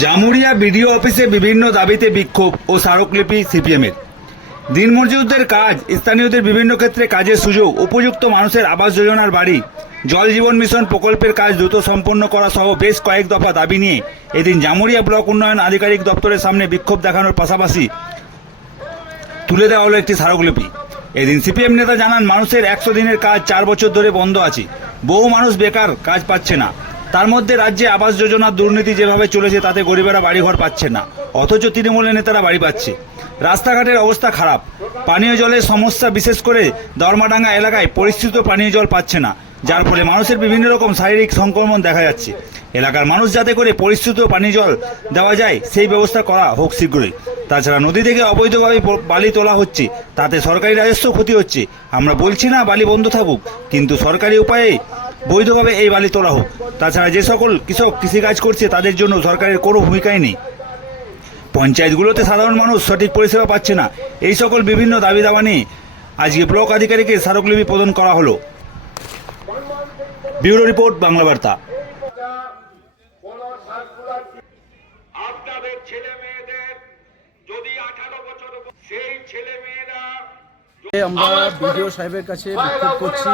Jamuria BDO অফিসে বিভিন্ন দাবিতে বিক্ষোভ ও স্মারকলিপি সিপিএমের। দিনমজুরদের কাজ, স্থানীয়দের বিভিন্ন ক্ষেত্রে কাজের সুযোগ, উপযুক্ত মানুষের আবাস যোজনার বাড়ি, জল জীবন মিশন প্রকল্পের কাজ দ্রুত সম্পন্ন করা সহ বেশ কয়েক দফা দাবি নিয়ে এদিন জামুরিয়া ব্লক উন্নয়ন আধিকারিক দপ্তরের সামনে বিক্ষোভ দেখানোর পাশাপাশি তুলে দেওয়া হলো একটি স্মারকলিপি। এদিন সিপিএম নেতা জানান, মানুষের একশো দিনের কাজ চার বছর ধরে বন্ধ আছে। বহু মানুষ বেকার, কাজ পাচ্ছে না। তার মধ্যে রাজ্যে আবাস যোজনার দুর্নীতি যেভাবে চলেছে, তাতে গরিবেরা বাড়িঘর পাচ্ছে না। অথচ তৃণমূলের নেতারা বাড়ি পাচ্ছে। রাস্তাঘাটের অবস্থা খারাপ। পানীয় জলের সমস্যা বিশেষ করে দরমাডাঙ্গা এলাকায় পরিস্থিত পানীয় জল পাচ্ছে না। যার ফলে মানুষের বিভিন্ন রকম শারীরিক সংক্রমণ দেখা যাচ্ছে। এলাকার মানুষ যাতে করে পরিস্থিত পানীয় জল দেওয়া যায়, সেই ব্যবস্থা করা হোক শীঘ্রই। তাছাড়া নদী থেকে অবৈধভাবে বালি তোলা হচ্ছে। তাতে সরকারি রাজস্ব ক্ষতি হচ্ছে। আমরা বলছি না বালি বন্ধ থাকুক, কিন্তু সরকারি উপায়ে বৈধভাবে এই বালি তোলা হোক। তাছাড়া যে সকল কৃষক কৃষিকাজ করছে, তাদের জন্য সরকারের কোনো ভূমিকাই নেই। পঞ্চায়েতগুলোতে সাধারণ মানুষ সঠিক পরিষেবা পাচ্ছে না। এই সকল বিভিন্ন দাবি দাবা নিয়ে আজকে ব্লক আধিকারিকের স্মারকলিপি প্রদান করা হলো। ব্যুরো রিপোর্ট, বাংলা বার্তা। আপনাদের ছেলে মেয়েদের যদি আঠারো বছর সেই ছেলে মেয়েরা আমরা বিডিও সাহেবের কাছে বিক্ষোভ করছি।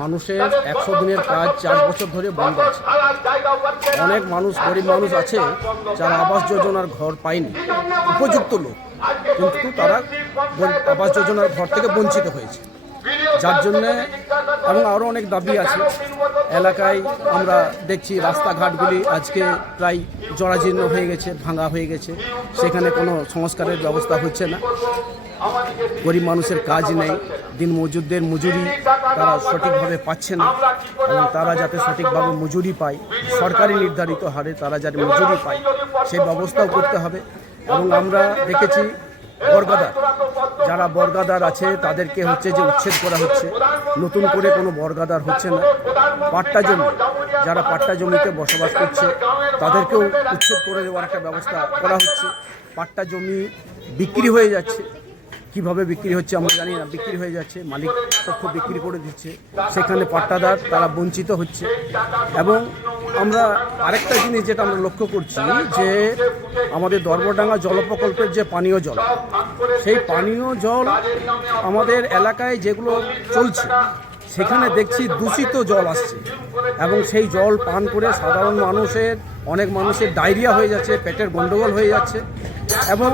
মানুষের একশো দিনের কাজ চার বছর ধরে বন্ধ আছে। অনেক মানুষ, গরিব মানুষ আছে যারা আবাস যোজনার ঘর পায়নি। উপযুক্ত লোক। কিন্তু তারা আবাস যোজনার ঘর থেকে বঞ্চিত হয়েছে। যার জন্যে এবং আরও অনেক দাবি আছে। এলাকায় আমরা দেখছি রাস্তাঘাটগুলি আজকে প্রায় জরাজীর্ণ হয়ে গেছে, ভাঙা হয়ে গেছে। সেখানে কোনো সংস্কারের ব্যবস্থা হচ্ছে না। গরিব মানুষের কাজ নেই। দিন মজুরদের মজুরি তারা সঠিকভাবে পাচ্ছে না এবং তারা যাতে সঠিকভাবে মজুরি পায়, সরকারি নির্ধারিত হারে তারা যাতে মজুরি পায়, সেই ব্যবস্থাও করতে হবে। এবং আমরা দেখেছি বর্গাদার যারা বর্গাদার আছে, তাদেরকে হচ্ছে যে উচ্ছেদ করা হচ্ছে। নতুন করে কোনো বর্গাদার হচ্ছে না। পাট্টা জমি, যারা পাট্টা জমিতে বসবাস করছে, তাদেরকেও উচ্ছেদ করে দেওয়ার একটা ব্যবস্থা করা হচ্ছে। পাট্টা জমি বিক্রি হয়ে যাচ্ছে। কীভাবে বিক্রি হচ্ছে আমরা জানি না। বিক্রি হয়ে যাচ্ছে, মালিক পক্ষ বিক্রি করে দিচ্ছে। সেখানে পাট্টাদার, তারা বঞ্চিত হচ্ছে। এবং আমরা আরেকটা জিনিস যেটা আমরা লক্ষ্য করছি, যে আমাদের দর্বডাঙ্গা জল প্রকল্পের যে পানীয় জল, সেই পানীয় জল আমাদের এলাকায় যেগুলো চলছে, সেখানে দেখছি দূষিত জল আসছে। এবং সেই জল পান করে সাধারণ মানুষের, অনেক মানুষের ডায়রিয়া হয়ে যাচ্ছে, পেটের গন্ডগোল হয়ে যাচ্ছে। এবং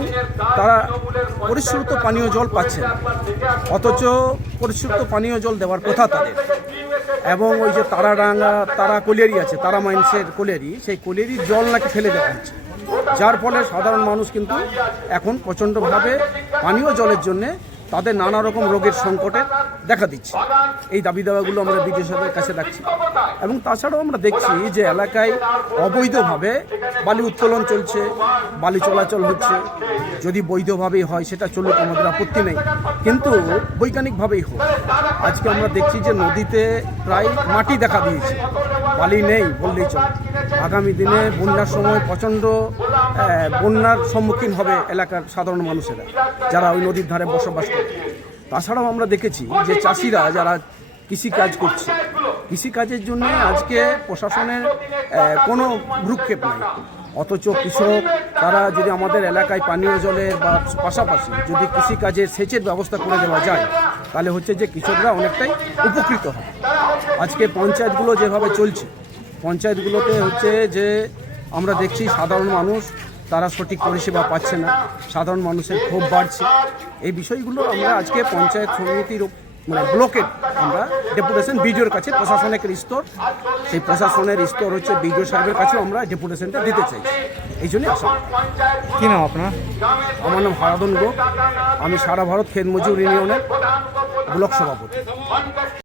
তারা পরিশ্রুত পানীয় জল পাচ্ছে অথচ পরিশ্রুত পানীয় জল দেওয়ার কথা তাদের। এবং ওই যে তারাডাঙ্গা, তারা কোলেরি আছে, তারা মাইন্সের কোলেরি, সেই কোলেরির জল নাকি ফেলে দেওয়া হচ্ছে। যার ফলে সাধারণ মানুষ কিন্তু এখন প্রচণ্ডভাবে পানীয় জলের জন্যে তাদের নানা রকম রোগের সংকটে দেখা দিচ্ছে। এই দাবি দাওয়াগুলো আমরা বিডিও সাহেবের কাছে রাখছি। এবং তাছাড়াও আমরা দেখছি যে এলাকায় অবৈধভাবে বালি উত্তোলন চলছে, বালি চলাচল হচ্ছে। যদি বৈধভাবেই হয়, সেটা চলুক, আমাদের আপত্তি নেই। কিন্তু বৈজ্ঞানিকভাবেই হোক। আজকে আমরা দেখছি যে নদীতে প্রায় মাটি দেখা দিয়েছে। বালি নেই বললেই চলে। আগামী দিনে বন্যার সময় প্রচণ্ড বন্যার সম্মুখীন হবে এলাকার সাধারণ মানুষেরা, যারা ওই নদীর ধারে বসবাস করে। তাছাড়াও আমরা দেখেছি যে চাষিরা যারা কৃষি কাজ করছে কৃষি কাজের জন্য আজকে প্রশাসনের কোনো ভ্রুক্ষেপ নেই। অথচ কৃষক, তারা যদি আমাদের এলাকায় পানীয় জলের বা পাশাপাশি যদি কৃষিকাজের সেচের ব্যবস্থা করে দেওয়া যায়, তাহলে হচ্ছে যে কৃষকরা অনেকটাই উপকৃত হবে। আজকে পঞ্চায়েতগুলো যেভাবে চলছে পঞ্চায়েতগুলোতে হচ্ছে যে আমরা দেখছি সাধারণ মানুষ তারা সঠিক পরিষেবা পাচ্ছে না সাধারণ মানুষের ক্ষোভ বাড়ছে। এই বিষয়গুলো আমরা আজকে পঞ্চায়েত সমিতির মানে ব্লকের আমরা ডেপুটেশন বিডিওর কাছে প্রশাসনিক স্তর সেই প্রশাসনের স্তর হচ্ছে বিডিও সাহেবের কাছেও আমরা ডেপুটেশনটা দিতে চাই এই জন্য আসা। কি নাম আপনার? আমার নাম হারাদন গো আমি সারা ভারত খেত মজুর ইউনিয়নের ব্লক সভাপতি।